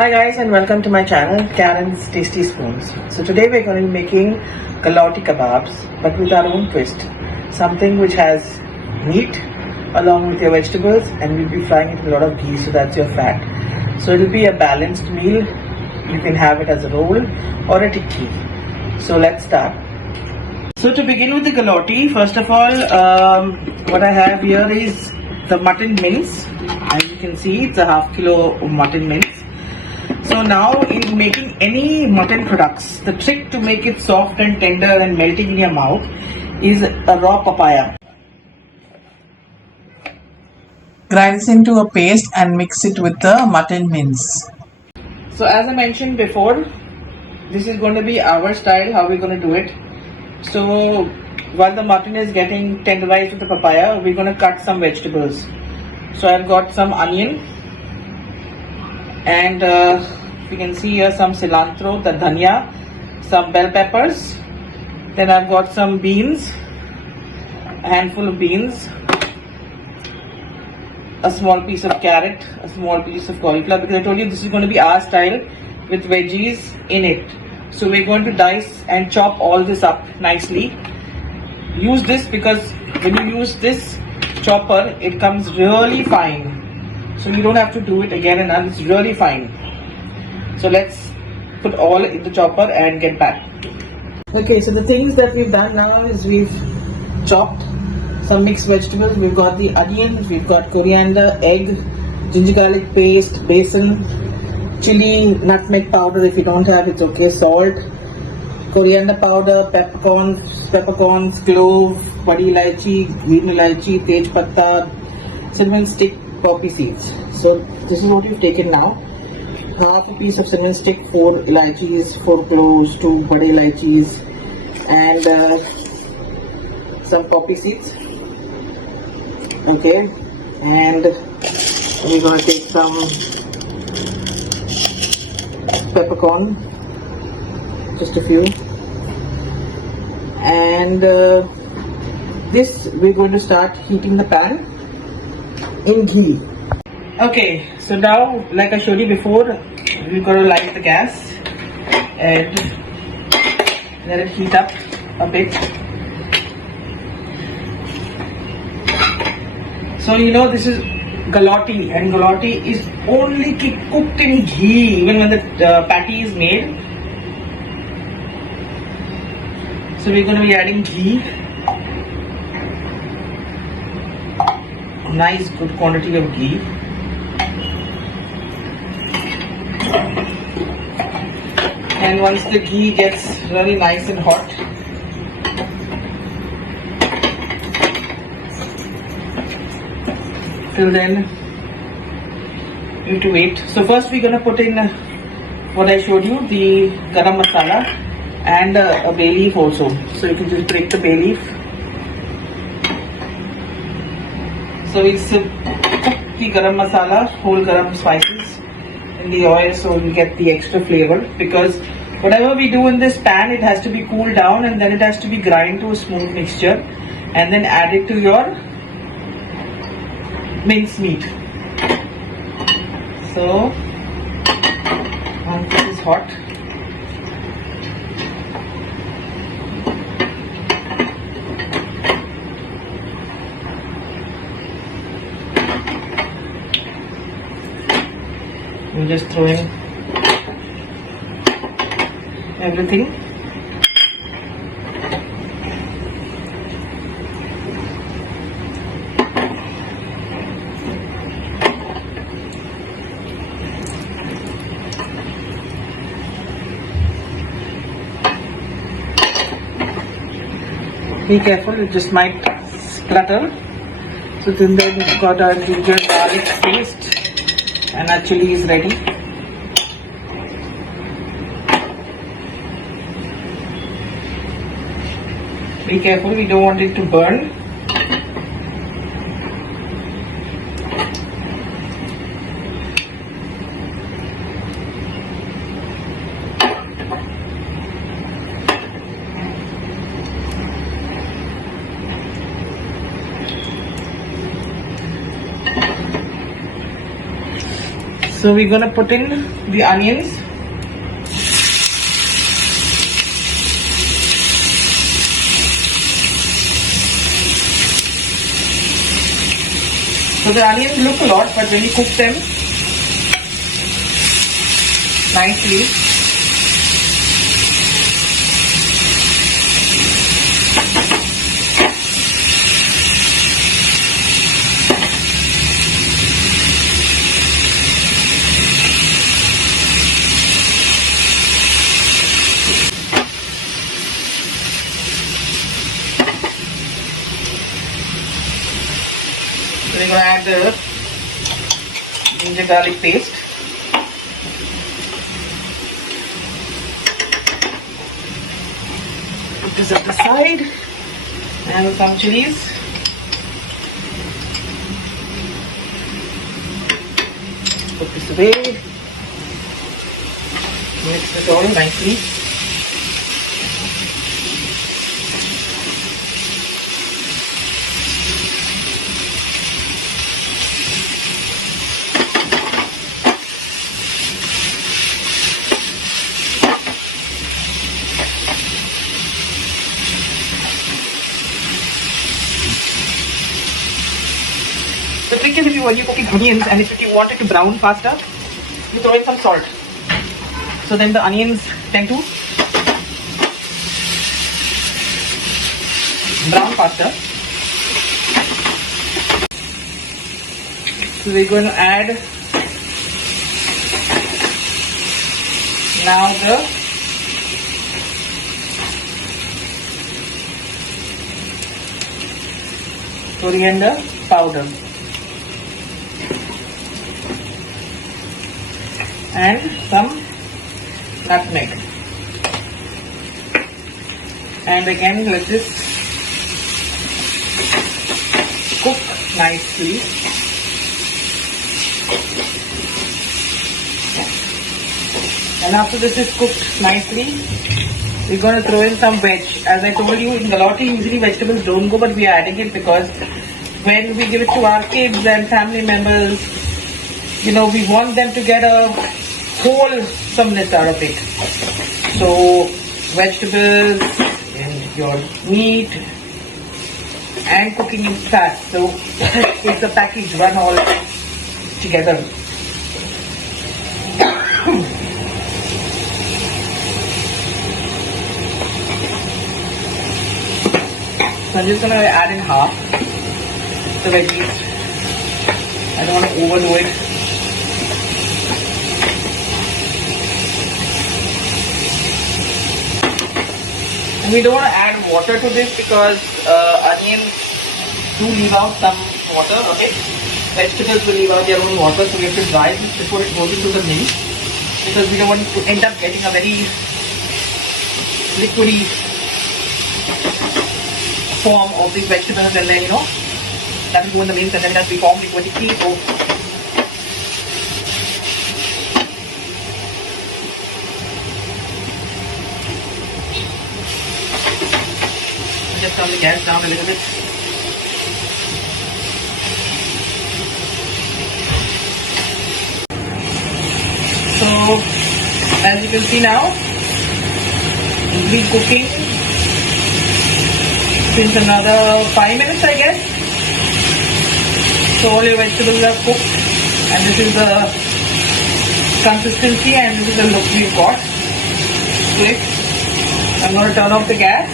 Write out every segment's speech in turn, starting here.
Hi guys and welcome to my channel Karen's Tasty Spoons. So today we're going to be making Galouti kebabs but with our own twist. Something which has meat along with your vegetables and we'll be frying it with a lot of ghee, so that's your fat. So it'll be a balanced meal. You can have it as a roll or a tikki. So let's start. So to begin with the Galouti, first of all what I have here is the mutton mince. As you can see, it's a half kilo of mutton mince. So now in making any mutton products, the trick to make it soft and tender and melting in your mouth is a raw papaya. Grind this into a paste and mix it with the mutton mince. So as I mentioned before, this is going to be our style, how we're going to do it. So while the mutton is getting tenderized with the papaya, we're going to cut some vegetables. So I've got some onion and you can see here some cilantro, the dhania, some bell peppers. Then I've got some beans, a handful of beans, a small piece of carrot, a small piece of cauliflower, because I told you this is going to be our style with veggies in it. So we're going to dice and chop all this up nicely. Use this because when you use this chopper, it comes really fine. So you don't have to do it again and it's really fine. So let's put all in the chopper and get back. Okay, so the things that we've done now is we've chopped some mixed vegetables. We've got the onions, we've got coriander, egg, ginger garlic paste, basin, chili, nutmeg powder. If you don't have, it's okay, salt, coriander powder, peppercorns, clove, badi ilaichi, green ilaichi, tej patta, cinnamon stick, poppy seeds. So this is what we've taken now. Half a piece of cinnamon stick, 4 ilaichis, 4 cloves, 2 badi ilaichis, and some poppy seeds. Okay, and we're going to take some peppercorn, just a few, and this we're going to start heating the pan in ghee. Okay, so now like I showed you before, we're going to light the gas and let it heat up a bit. So you know this is Galouti, and Galouti is only cooked in ghee even when the patty is made. So we're going to be adding ghee, nice good quantity of ghee. And once the ghee gets really nice and hot, till then you have to wait. So first we're going to put in what I showed you, the garam masala and a bay leaf also. So you can just break the bay leaf. So we'll cook the garam masala, whole garam spices in the oil so we get the extra flavor, because whatever we do in this pan, it has to be cooled down and then it has to be grind to a smooth mixture and then add it to your mince meat. So once this is hot, we're just throwing everything. Be careful, it just might splutter. So then we've got our ginger garlic paste and our chili is ready. Be careful, we don't want it to burn. So we're gonna put in the onions. So the onions look a lot, but when you cook them nicely, we're going to add the ginger garlic paste. Put this at the side and some chilies. Put this away. Mix this all nicely. The trick is when you're cooking onions and if you want it to brown faster, you throw in some salt. So then the onions tend to brown faster. So we're going to add now the coriander powder and some nutmeg, and again let this cook nicely. And after this is cooked nicely, we're going to throw in some veg. As I told you, in Galouti usually vegetables don't go, but we are adding it because when we give it to our kids and family members, you know, we want them to get a wholesomeness out of it. So vegetables and your meat and cooking in fat. So it's a package, run all together. So I'm just going to add in half the veggies. I don't want to overdo it. And we don't want to add water to this because onions do leave out some water, okay? Vegetables will leave out their own water, so we have to dry this before it goes into the milk because we don't want to end up getting a very liquidy form of these vegetables, and then, you know, that will go in the milk and then that will form liquidity. So just turn the gas down a little bit. So as you can see now, it's been cooking since another 5 minutes, I guess. So all your vegetables are cooked, and this is the consistency and this is the look we've got. Click. I'm going to turn off the gas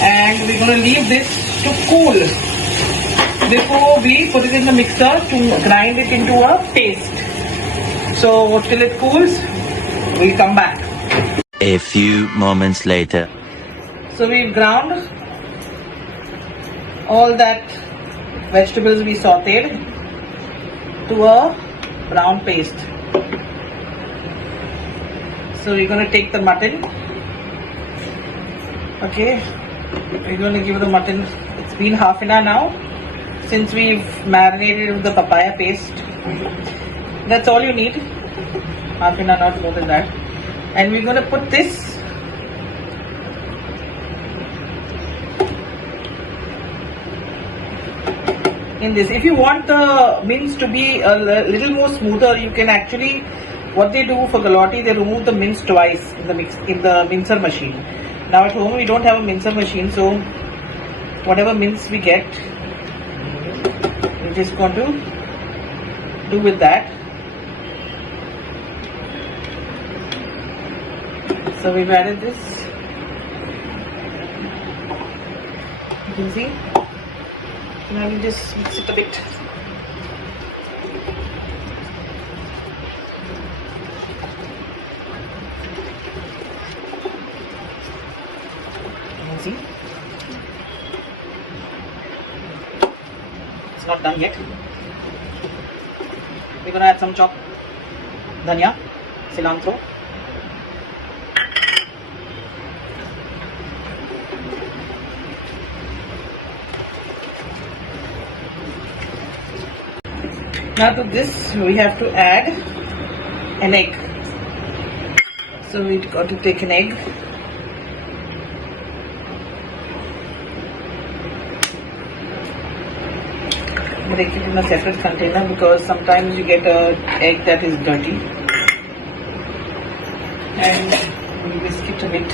and we're going to leave this to cool before we put it in the mixer to grind it into a paste. So till it cools, we'll come back. A few moments later. So we've ground all that vegetables we sauteed to a brown paste. So we're going to take the mutton. Okay, we're going to give the mutton, it's been half an hour now since we've marinated with the papaya paste. That's all you need, half an hour, not more than that. And we're going to put this in this. If you want the mince to be a little more smoother, you can actually, what they do for Galouti, they remove the mince twice in the mincer machine. Now at home we don't have a mincer machine, so whatever mince we get, we're just going to do with that. So we've added this. You can see. Now we just mix it a bit. You can see. It's not done yet. We're gonna add some chopped dhania, cilantro. Now to this we have to add an egg. So we got to take an egg. Break it in a separate container because sometimes you get an egg that is dirty. And we whisk it a bit.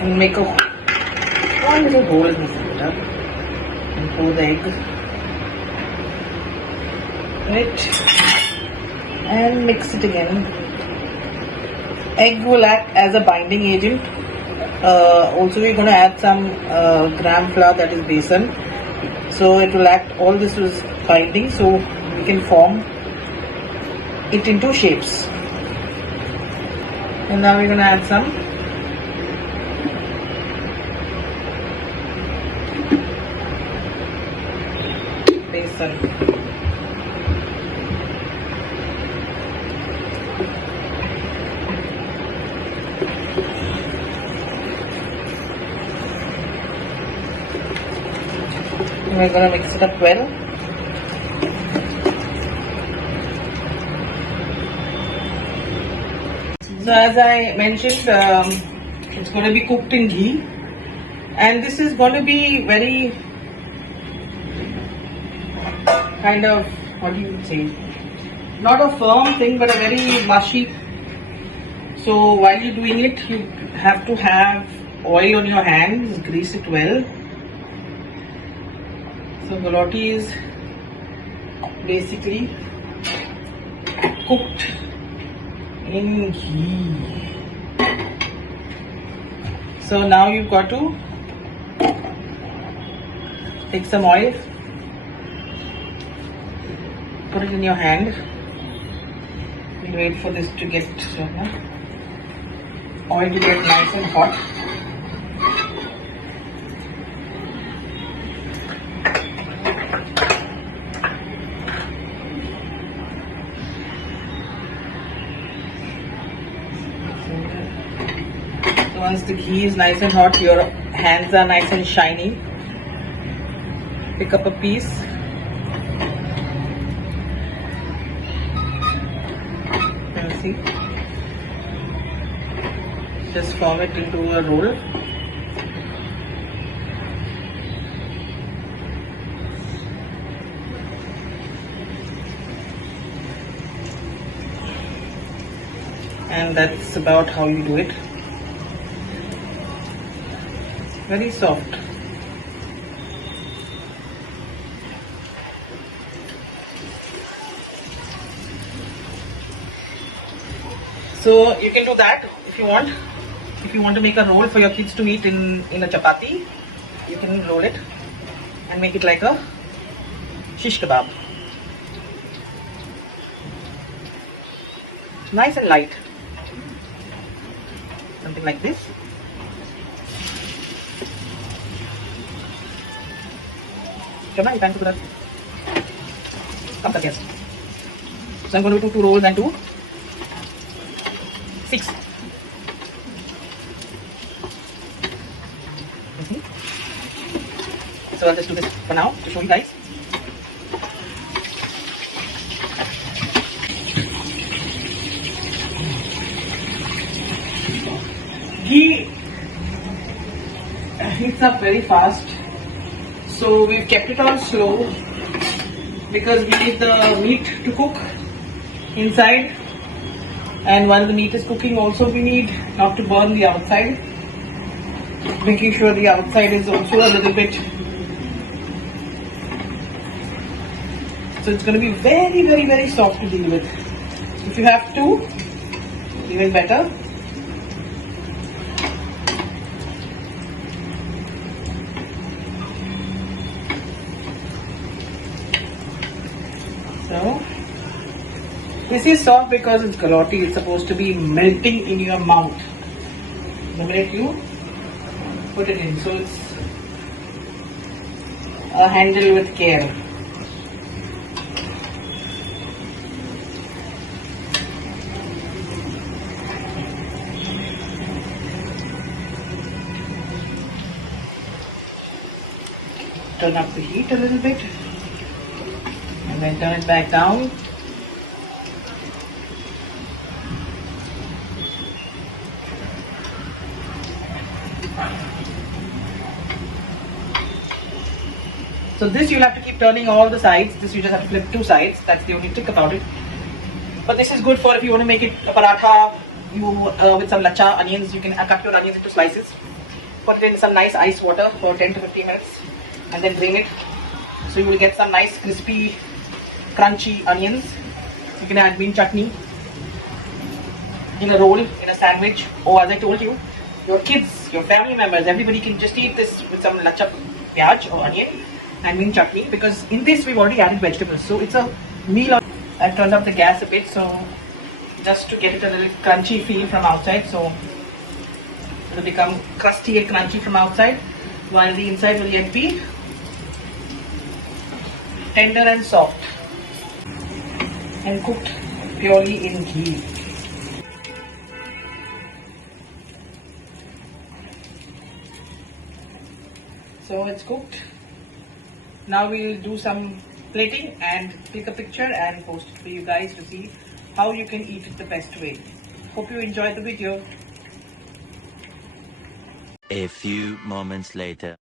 And make a one little hole in the center and pour the egg, right, and mix it again. Egg will act as a binding agent. Also we're going to add some gram flour, that is besan, so it will act, all this was binding, so we can form it into shapes. And now we're going to add some besan. We're going to mix it up well. So as I mentioned, it's going to be cooked in ghee, and this is going to be very kind of, what do you say, not a firm thing but a very mushy. So while you're doing it, you have to have oil on your hands, grease it well. So Galouti is basically cooked in ghee. So now you've got to take some oil, put it in your hand. We'll wait for this to get oil to get nice and hot. So once the ghee is nice and hot, your hands are nice and shiny. Pick up a piece. See, just form it into a roll. And that's about how you do it. Very soft. So you can do that if you want. If you want to make a roll for your kids to eat in a chapati, you can roll it and make it like a shish kebab. Nice and light. Something like this. Come on, time to put that. Come on, yes. So I'm going to do 2 rolls and 2. 6. So I'll just do this for now to show you guys. heats up very fast. So we've kept it on slow because we need the meat to cook inside. And while the meat is cooking also we need not to burn the outside. Making sure the outside is also a little bit. So it's going to be very, very, very soft to deal with. If you have to, even better. So, this is soft because it's galouti. It's supposed to be melting in your mouth the minute you put it in. So it's a handle with care. Turn up the heat a little bit and then turn it back down. So this you'll have to keep turning all the sides. This you just have to flip 2 sides. That's the only trick about it. But this is good for if you want to make it a paratha. With some lacha onions, you can cut your onions into slices. Put it in some nice ice water for 10 to 15 minutes and then drain it. So you will get some nice crispy, crunchy onions. You can add bean chutney in a roll, in a sandwich, or as I told you, your kids, your family members, everybody can just eat this with some lacha pyaj or onion and bean chutney, because in this we've already added vegetables. So it's a meal. I've turned up the gas a bit, so just to get it a little crunchy feel from outside. So it'll become crusty and crunchy from outside, while the inside will yet be tender and soft and cooked purely in ghee. So it's cooked. Now we will do some plating and take a picture and post it for you guys to see how you can eat it the best way. Hope you enjoyed the video. A few moments later.